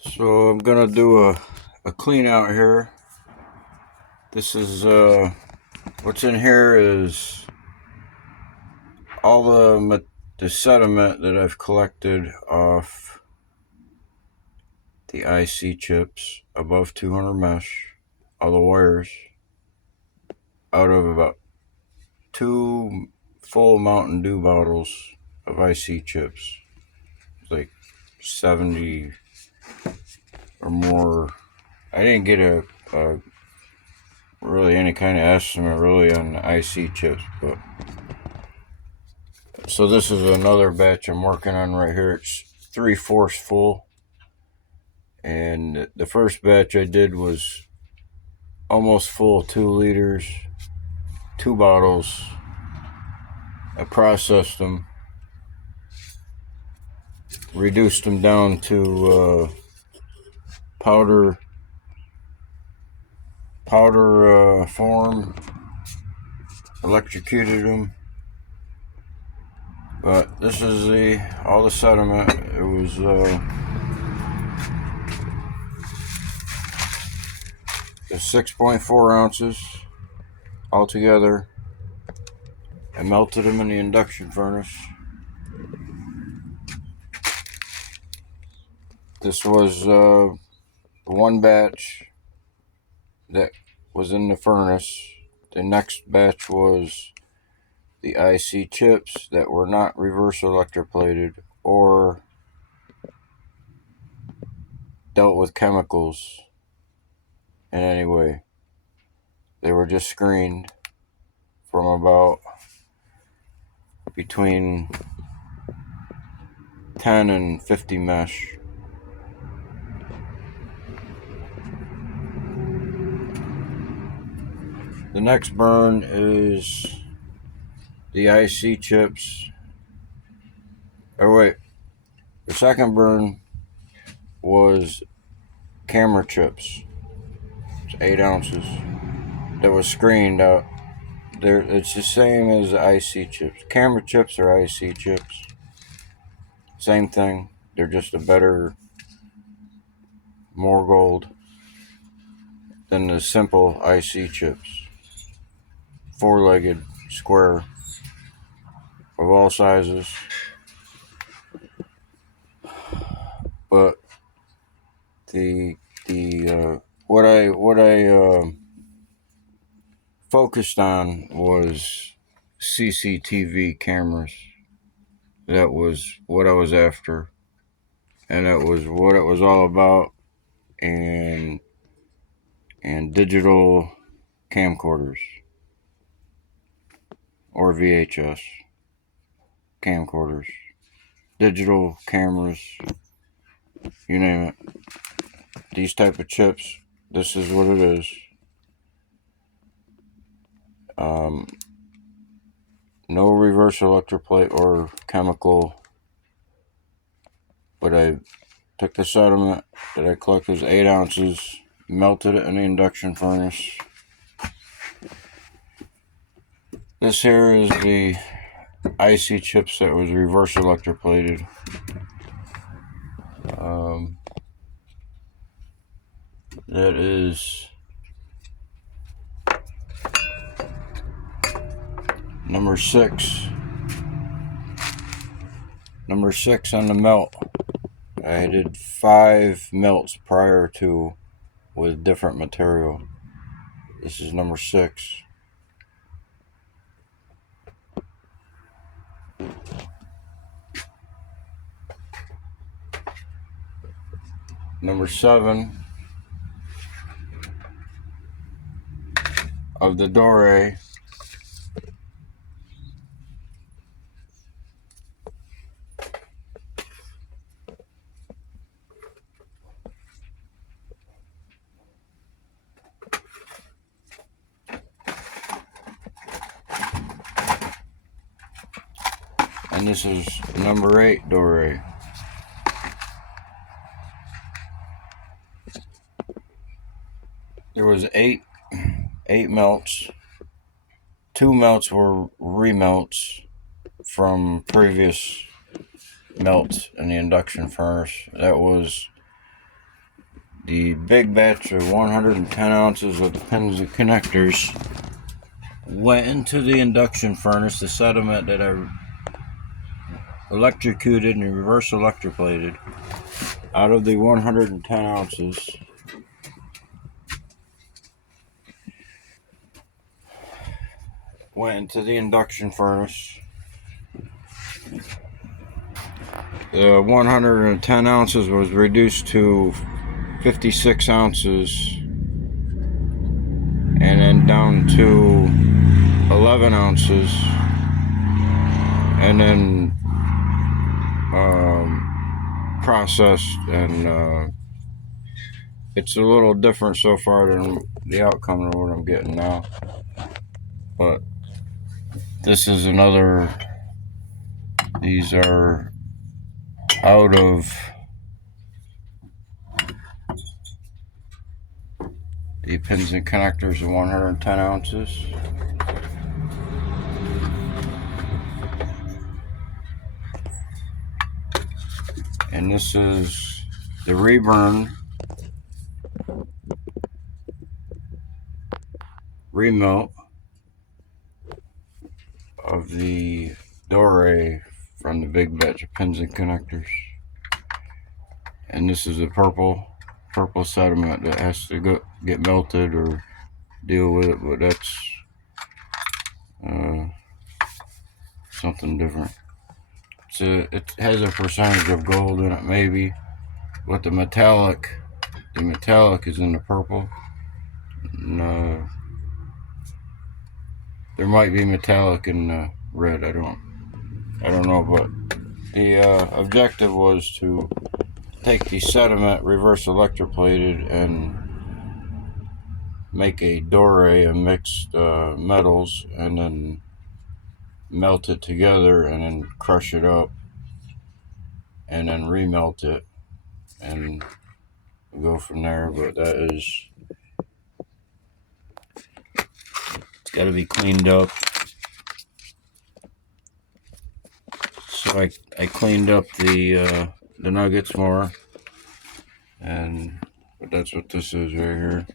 So I'm gonna do a clean out here. This is what's in here is all the sediment that I've collected off the IC chips above 200 mesh, all the wires out of about 2 full Mountain Dew bottles of IC chips. It's like 70 or more. I didn't get a really any kind of estimate really on the IC chips, but so this is another batch I'm working on right here. It's 3/4 full, and the first batch I did was almost full, 2 liters, 2 bottles. I processed them, reduced them down to powder form, electrocuted them. But this is all the sediment. It was it's 6.4 ounces altogether. I melted them in the induction furnace. This was one batch that was in the furnace. The next batch was the IC chips that were not reverse electroplated or dealt with chemicals in any way. They were just screened from about between 10 and 50 mesh. The next burn is the IC chips. Oh wait, the second burn was camera chips. It's 8 ounces. That was screened out. It's the same as the IC chips. Camera chips are IC chips. Same thing. They're just a better, more gold than the simple IC chips. 4-legged, square, of all sizes. But what I focused on was CCTV cameras. That was what I was after, and that was what it was all about. And digital camcorders or VHS camcorders, digital cameras, you name it. These type of chips, this is what it is. No reverse electroplate or chemical, but I took the sediment that I collected, was 8 ounces, melted it in the induction furnace. This here is the IC chips that was reverse electroplated. That is number 6. Number 6 on the melt. I did 5 melts prior to with different material. This is number 6. Number 7 of the Dore. And this is number 8 Dore. There was eight melts. 2 melts were remelts from previous melts in the induction furnace. That was the big batch of 110 ounces of the pins and connectors went into the induction furnace. The sediment that I electrocuted and reverse electroplated out of the 110 ounces went into the induction furnace. The 110 ounces was reduced to 56 ounces and then down to 11 ounces and then processed, and it's a little different so far than the outcome of what I'm getting now. But this is another, these are out of the pins and connectors of 110 ounces. And this is the reburn, remelt of the Dore from the big batch of pins and connectors. And this is the purple sediment that has to get melted or deal with it, but that's something different. It has a percentage of gold in it, maybe, but the metallic is in the purple. And, there might be metallic in the red. I don't know, but the objective was to take the sediment, reverse electroplated, and make a doré, a mixed metals, and then melt it together and then crush it up and then remelt it and go from there. But it's got to be cleaned up. So I cleaned up the nuggets more, but that's what this is right here.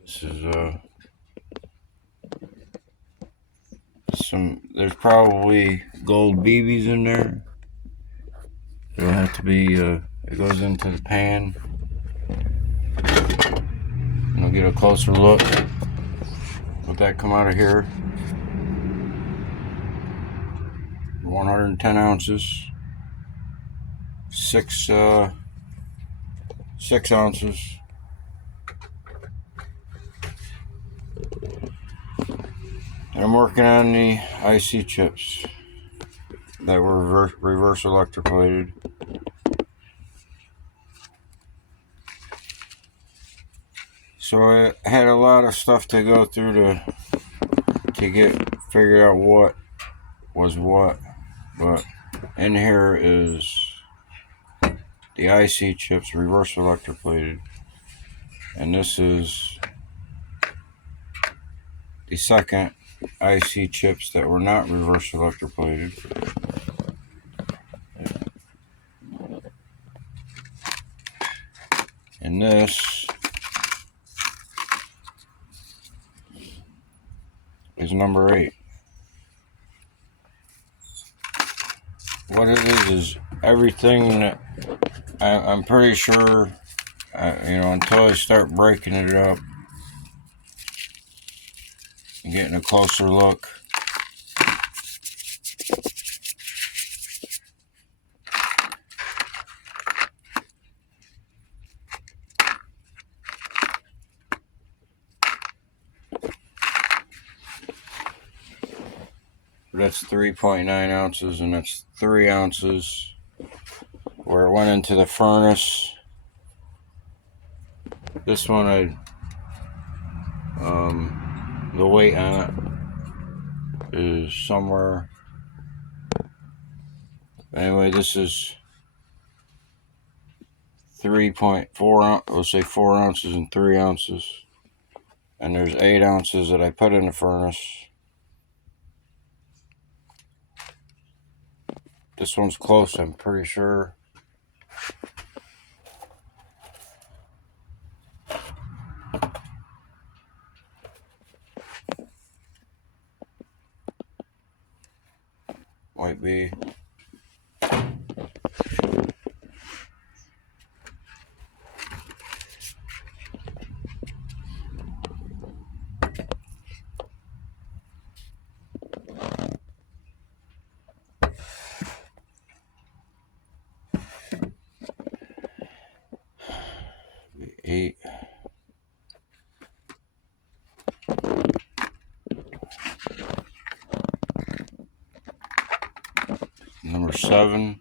This is there's probably gold BBs in there. It'll have to be, it goes into the pan. And I'll get a closer look. Let that come out of here. 110 ounces. 6 ounces. And I'm working on the IC chips that were reverse electroplated. So I had a lot of stuff to go through to get figure out what was what, but in here is the IC chips reverse electroplated, and this is the second IC chips that were not reverse electroplated. And this is number 8. What it is everything that I'm pretty sure, until I start breaking it up and getting a closer look. That's 3.9 ounces, and that's 3 ounces where it went into the furnace. This one, the weight on it is somewhere. Anyway, this is 3.4, let's say 4 ounces and 3 ounces. And there's 8 ounces that I put in the furnace. This one's close, I'm pretty sure. be. Eight. Number 7.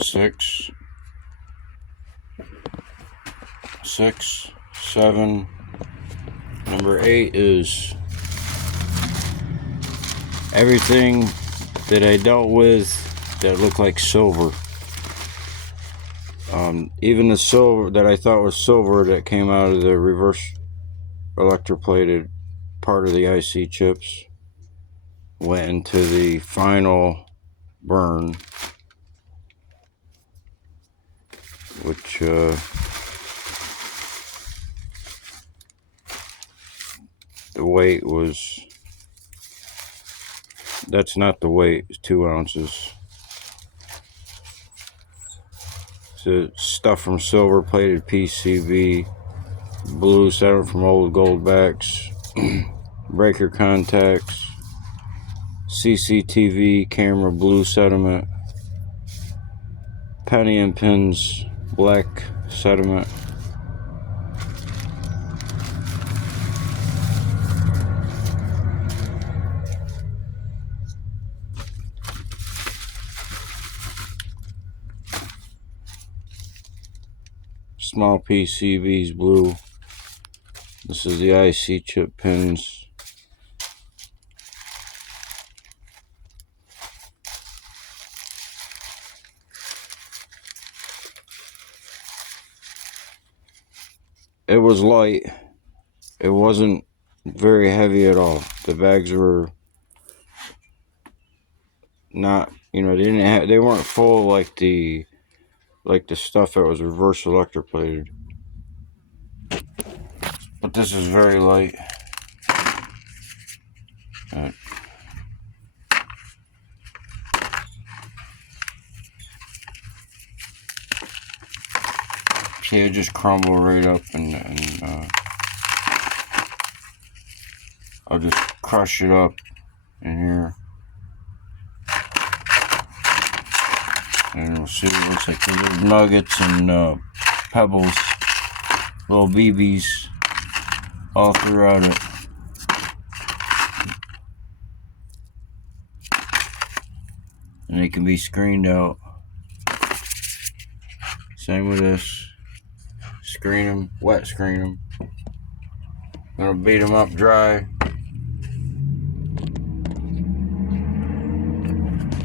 6. 6, 7. Number 8 is everything that I dealt with that looked like silver. Even the silver that I thought was silver that came out of the reverse electroplated part of the IC chips went into the final burn, which the weight was, that's not the weight, it's 2 ounces. So stuff from silver plated PCB, blue sediment from old gold backs, breaker contacts, CCTV camera blue sediment, penny and pins black sediment, small PCBs blue. This is the IC chip pins. It was light. It wasn't very heavy at all. The bags were not, they weren't full like the stuff that was reverse electroplated. But this is very light. See, it just crumbled right up, and I'll just crush it up in here. And we'll see what it looks like. There's nuggets and pebbles, little BBs all throughout it. And they can be screened out. Same with this. Screen them, wet screen them. I'm gonna beat them up dry.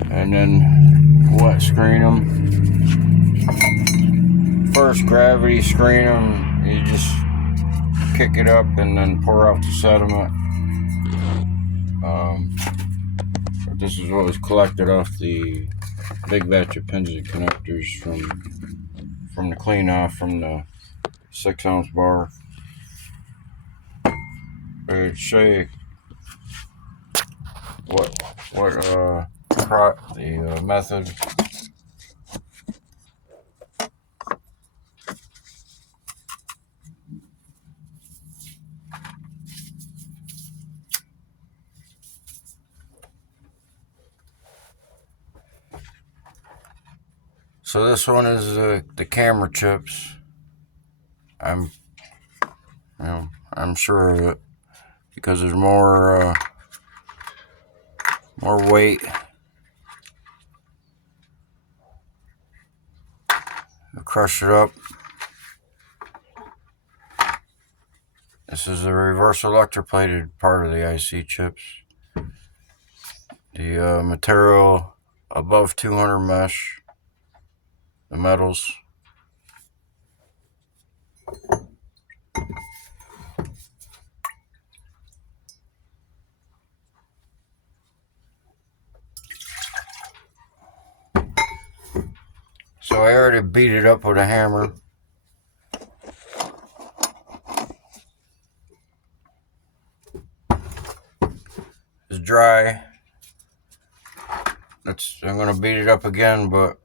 And then wet screen them. First gravity screen them. You just kick it up and then pour out the sediment. This is what was collected off the big batch of pins and connectors from the clean off from the 6-ounce bar. To show you the method. So this one is the camera chips. I'm sure of it because there's more weight. I'll crush it up. This is the reverse electroplated part of the IC chips. The material above 200 mesh. The metals. So I already beat it up with a hammer. dry. I'm gonna beat it up again, but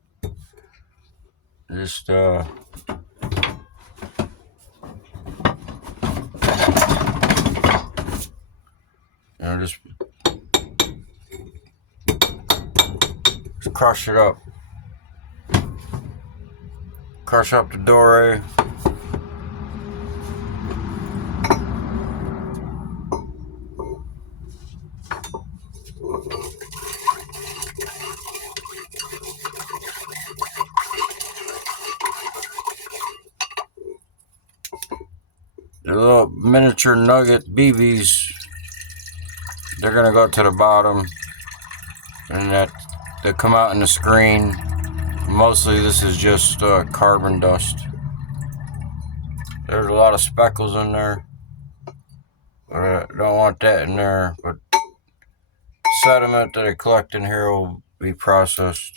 just just crush it up. Crush up the dory. The little miniature Nugget BBs, they're gonna go to the bottom, and they come out in the screen. Mostly this is just carbon dust. There's a lot of speckles in there, but I don't want that in there. But sediment that I collect in here will be processed.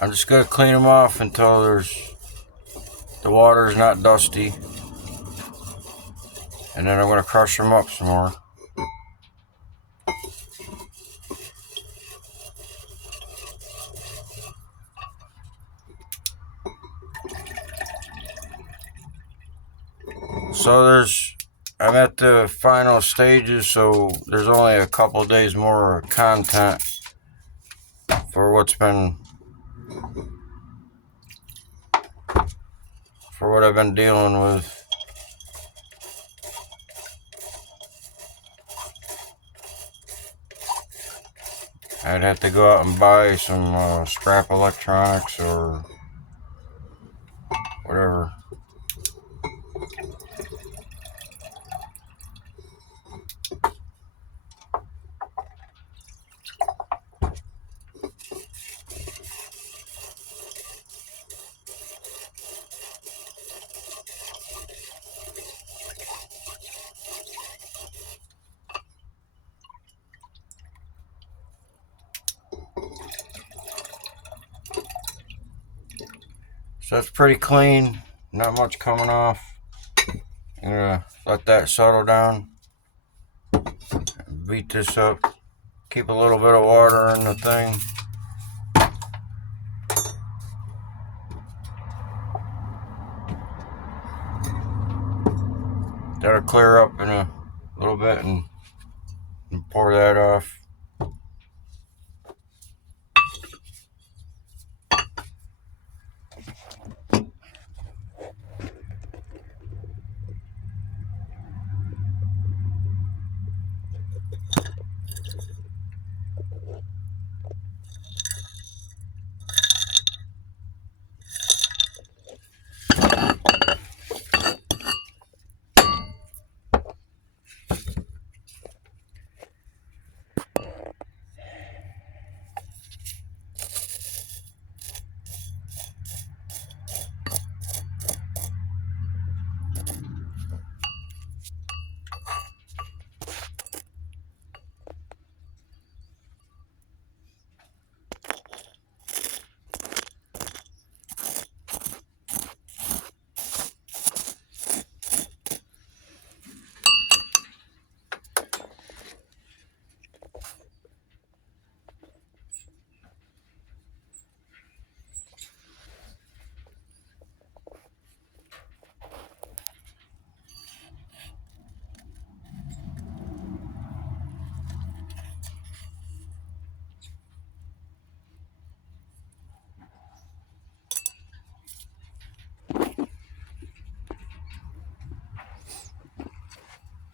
I'm just gonna clean them off until the water is not dusty, and then I'm gonna crush them up some more. So I'm at the final stages, so there's only a couple days more content for what I've been dealing with. I'd have to go out and buy some scrap electronics or whatever. So it's pretty clean, not much coming off. I'm gonna let that settle down. Beat this up. Keep a little bit of water in the thing. That'll clear up in a little bit and pour that off.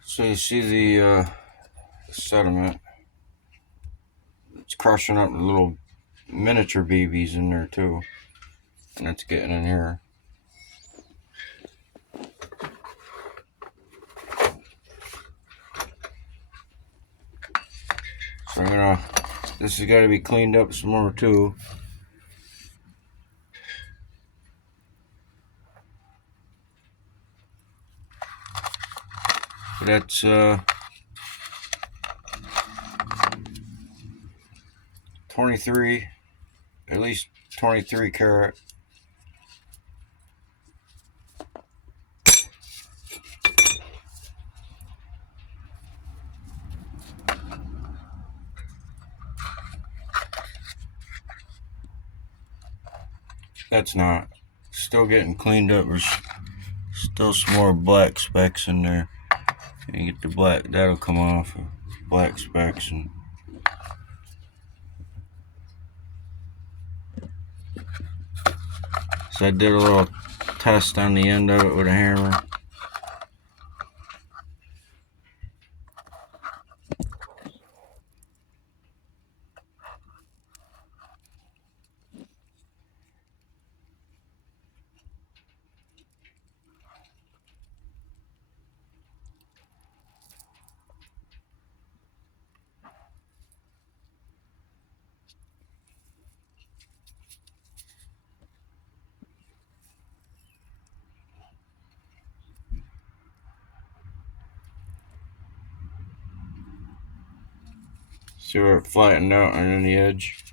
So you see the sediment. It's crushing up the little miniature BBs in there too, and it's getting in here. So this has got to be cleaned up some more too. But that's 23, at least 23 karat. That's not. Still getting cleaned up. There's still some more black specks in there. And you get the black, that'll come off. Black specks. And so I did a little test on the end of it with a hammer. See where it flattened out on the edge?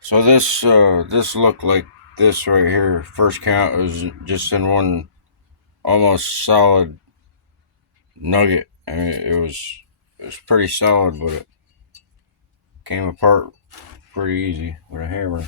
So this looked like this right here. First count was just in one almost solid nugget. I mean, it was pretty solid, but it came apart pretty easy with a hammer.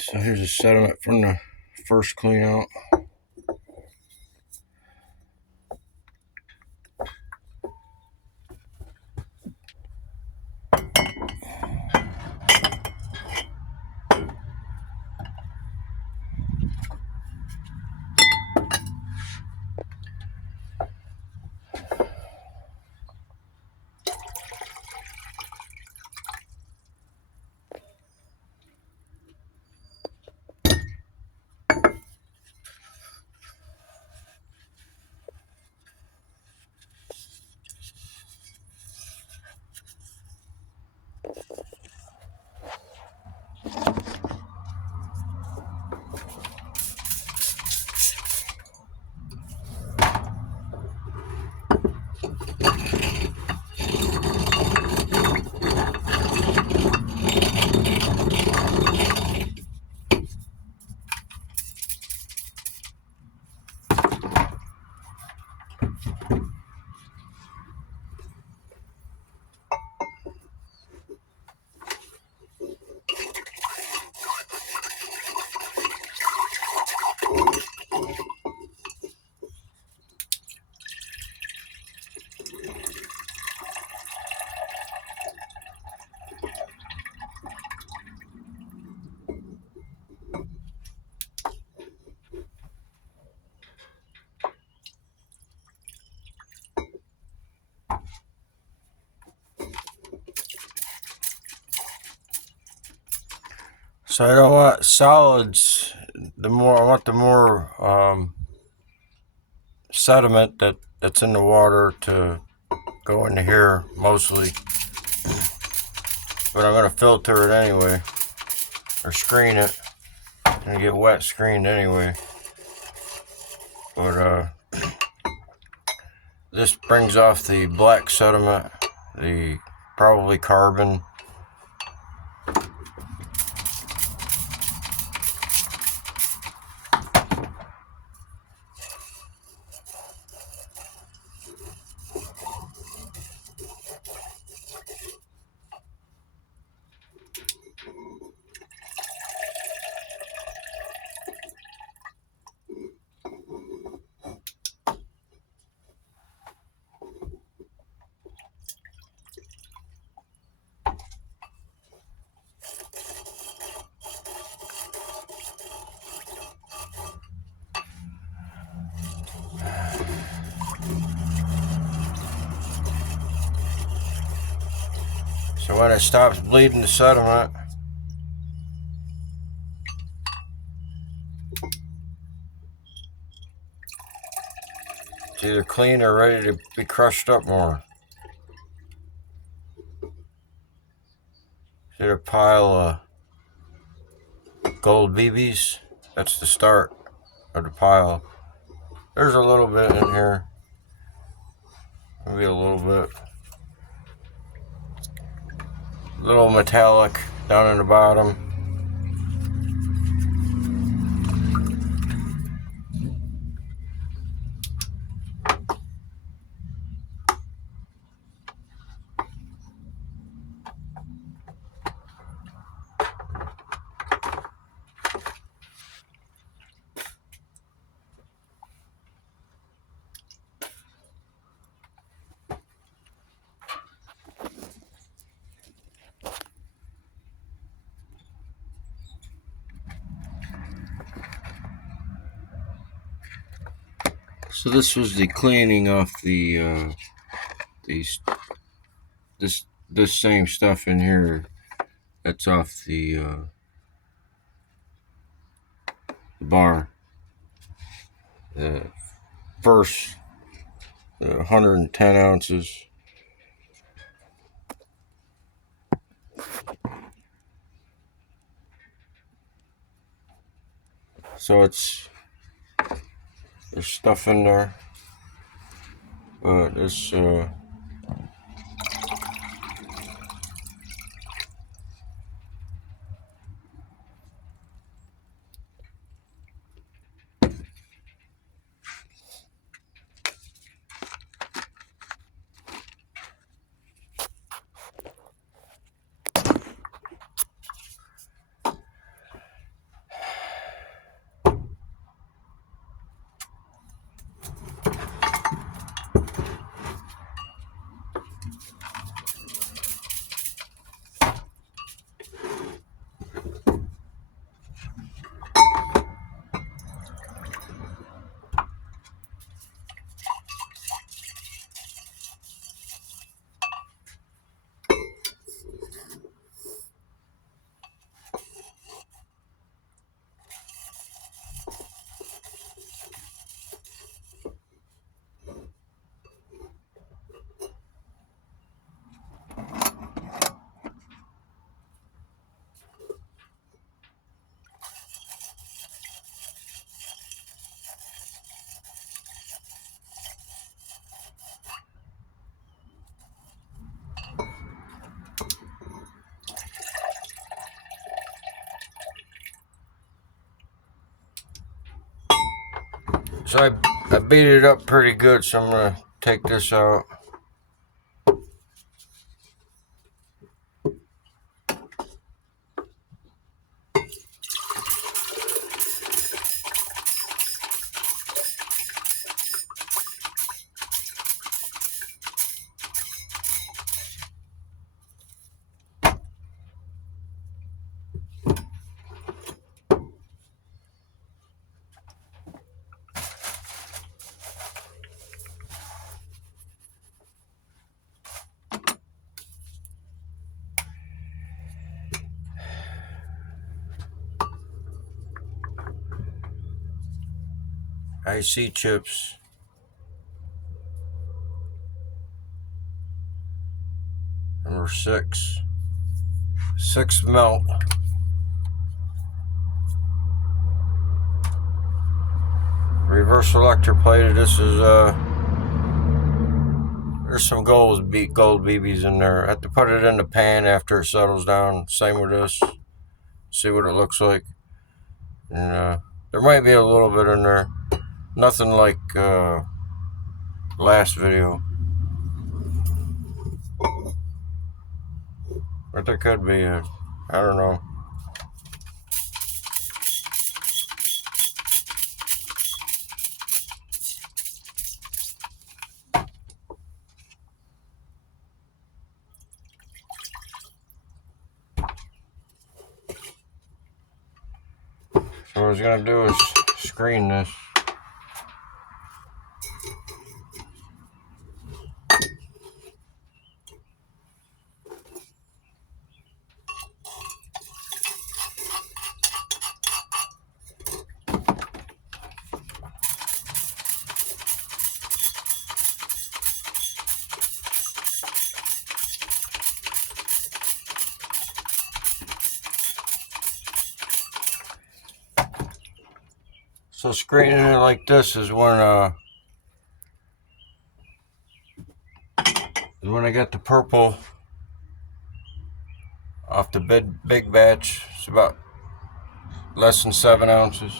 So here's a sediment from the first clean out. So I don't want solids. I want the more sediment that's in the water to go into here mostly. But I'm gonna filter it anyway, or screen it. It's gonna get wet screened anyway. But this brings off the black sediment, the probably carbon. So when it stops bleeding the sediment, it's either clean or ready to be crushed up more. See a pile of gold BBs? That's the start of the pile. There's a little bit in here. Maybe a little bit. A little metallic down in the bottom. So this was the cleaning off the this same stuff in here. That's off the bar. The first 110 ounces. So there's stuff in there, but it's so I beat it up pretty good. So I'm gonna take this out. IC chips. Number 6. 6 melt. Reverse selector plated. This is there's some gold BBs in there. I have to put it in the pan after it settles down. Same with this. See what it looks like. And there might be a little bit in there. Nothing like last video. But there could be. I don't know. So what I was going to do is screen this. So screening it like this is when I got the purple off the big batch. It's about less than 7 ounces.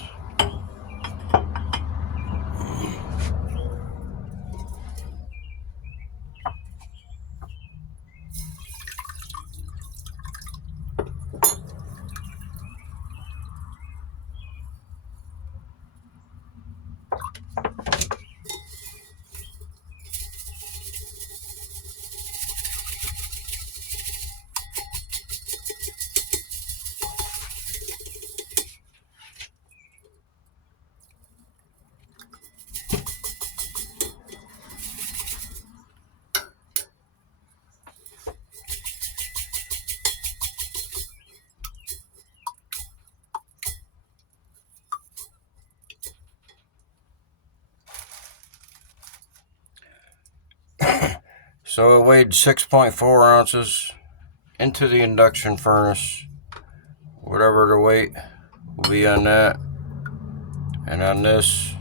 So it weighed 6.4 ounces into the induction furnace. Whatever the weight will be on that, and on this,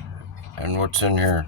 and what's in here.